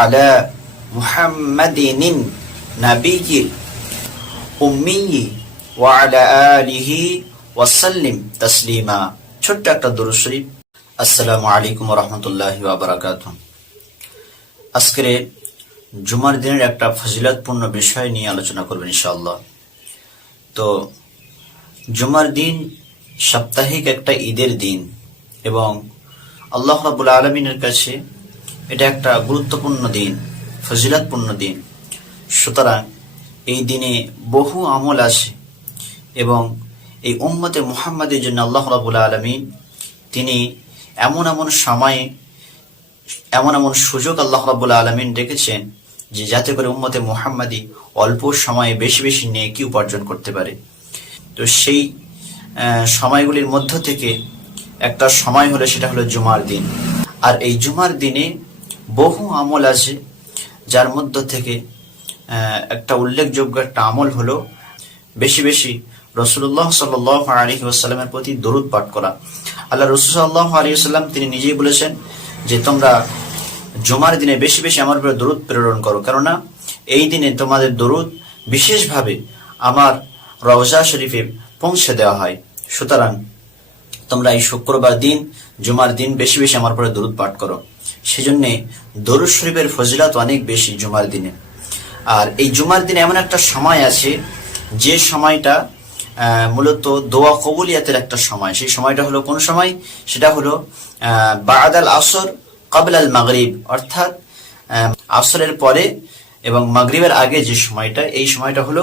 আলা মুহাম্মাদিন নাবিয়্যিল উম্মিয়্যি ওয়া আলা আলিহি ওয়া সাল্লিম তাসলিমা ছোট্ট একটা দরুদ শরীফ। আসসালামু আলাইকুম রাহমাতুল্লাহি ওয়া বারাকাতুহু। আজকের জুমার দিনের একটা ফজিলতপূর্ণ বিষয় নিয়ে আলোচনা করবেন ইনশাআল্লাহ। তো জুমার দিন সাপ্তাহিক একটা ঈদের দিন এবং আল্লাহ রাবুল আলমিনের কাছে এটা একটা গুরুত্বপূর্ণ দিন, ফজিলাতপূর্ণ দিন। সুতরাং এই দিনে বহু আমল আছে এবং এই উম্মতে মুহাম্মাদের জন্য আল্লাহ রাবুল আলমিন তিনি এমন এমন সময়ে এমন এমন সুযোগ আল্লাহ রাবুল আলমিন রেখেছেন যে যাতে করে উম্মতে মুহাম্মাদি অল্প সময়ে বেশি বেশি নেকি উপার্জন করতে পারে। তো সেই সময়গুলির মধ্য থেকে একটা সময় হলো সেটা হলো জুমার দিন। আর এই জুমার দিনে বহু আমল আছে, যার মধ্য থেকে একটা উল্লেখযোগ্য একটা আমল হলো, বেশি বেশি রসুল্লাহ সাল আলী ওয়াসাল্লামের প্রতি দরুদ পাঠ করা। আল্লাহ রসুল সাল্লাহ আলী আসাল্লাম তিনি নিজেই বলেছেন যে, তোমরা জুমার দিনে বেশি বেশি আমার উপরে দরুদ প্রেরণ করো। কেননা, এই দিনে তোমাদের দরুদ বিশেষভাবে আমার রওজা শরীফে পৌঁছে দেওয়া হয়। সুতরাং তোমরা এই শুক্রবার দিন জুমার দিন বেশি বেশি আমার পরে দরুদ পাঠ করো। সেজন্য দরুদ শরীফের ফজিলত অনেক বেশি জুমার দিনে। আর এই জুমার দিনে এমন একটা সময় আছে যে সময়টা মূলত দোয়া কবুলিয়াতের একটা সময়। সেই সময়টা হলো কোন সময়? সেটা হলো আহ, বাদ আল আসর কাবল আল মাগরিব। অর্থাৎ আসরের পরে এবং মাগরিবের আগে যে সময়টা এই সময়টা হলো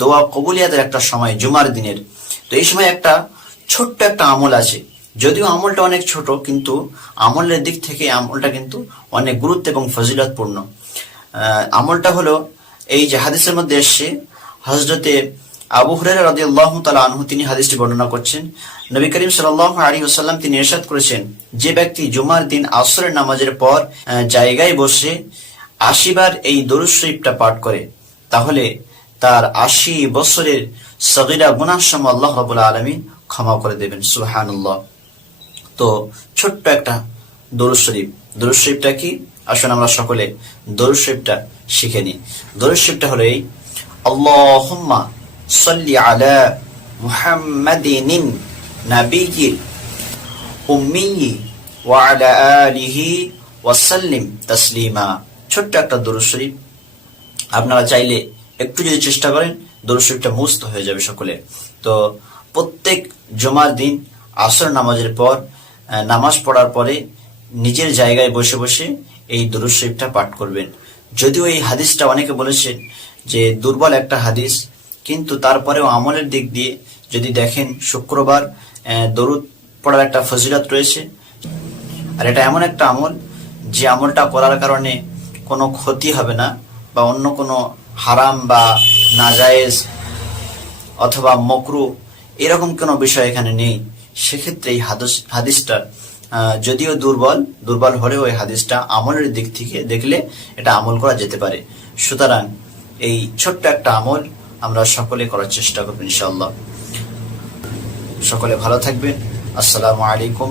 দোয়া কবুলিয়াতের একটা সময় জুমার দিনের। তো এই সময় একটা ছোট্ট একটা আমল আছে। যদিও আমলটা অনেক ছোট, কিন্তু আমলের দিক থেকে আমলটা কিন্তু অনেক গুরুত্ব এবং ফজিলতপূর্ণ। আমলটা হলো এই যে হাদিসের মধ্যে এসছে হজরতে আবু হুরায়রা রাদিয়াল্লাহু তাআলা আনহু তিনি হাদিসটি বর্ণনা করছেন। নবী করিম সাল্লাল্লাহু আলাইহি ওয়াসাল্লাম তিনি ইরশাদ করেছেন, যে ব্যক্তি জুমার দিন আসরের নামাজের পর জায়গায় বসে আশিবার এই দরুদ শরীফটা পাঠ করে, তাহলে তার আশি বছরের সগিরা গুনাহ সম আল্লাহ রাব্বুল আলামিন ক্ষমা করে দেবেন, সুবহানাল্লাহ। তো ছোট্ট একটা দরুদ শরীফ। দরুদ শরীফটা কি? আসুন আমরা সকলে দরুদ শরীফটা শিখে নিই। দরুদ শরীফটা হলো এই, আল্লাহুম্মা সাল্লি আলা মুহাম্মাদিন নাবিয়্যিল উম্মিয়্যি ওয়া আলা আলিহি ওয়া সাল্লিম তাসলিমা। ছোট্ট একটা দরুদ শরীফ। আপনারা চাইলে একটু যদি চেষ্টা করেন, দরুদ শরীফটা মুস্ত হয়ে যাবে সকলে। তো প্রত্যেক জমার দিন আসর নামাজের পর নামাজ পড়ার পরে নিজের জায়গায় বসে বসে এই দরুদ শরীফটা পাঠ করবেন। যদিও এই হাদিসটা অনেকে বলেছেন যে দুর্বল একটা হাদিস, কিন্তু তারপরেও আমলের দিক দিয়ে যদি দেখেন শুক্রবার দরুদ পড়ার একটা ফজিলত রয়েছে। আর এটা এমন একটা আমল যে আমলটা করার কারণে কোনো ক্ষতি হবে না বা অন্য কোনো হারাম বা নাজায়েজ অথবা মকরু এরকম কোনো বিষয় এখানে নেই। সেক্ষেত্রে এই হাদিস হাদিসটা যদিও দুর্বল দুর্বল হলেও এই হাদিসটা আমলের দিক থেকে দেখলে এটা আমল করা যেতে পারে। সুতরাং এই ছোট্ট একটা আমল আমরা সকলে করার চেষ্টা করব ইনশাল্লাহ সকলে ভালো থাকবেন। আসসালামু আলাইকুম।